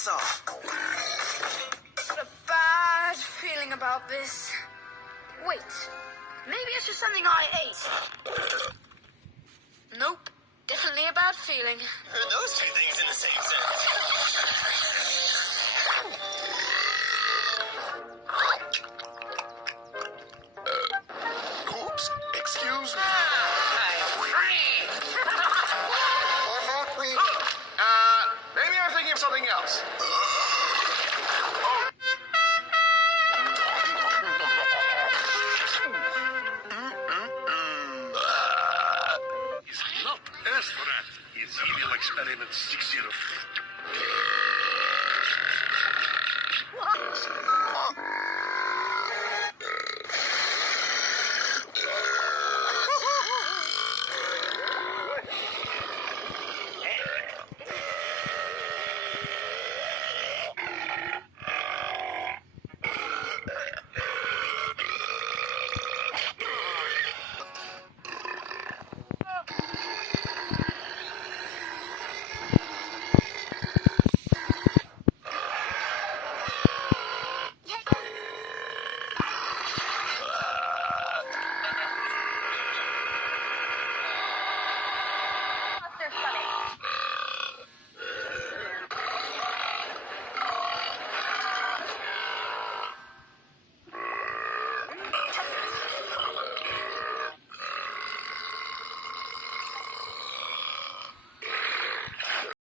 this off. A bad feeling about this. Wait, maybe it's just something I ate. Nope, definitely a bad feeling. Are those two things in the same sentence? Oops, excuse me. Maybe I'm thinking of something else. Is not Earthrat. Is Evil Experiment 60.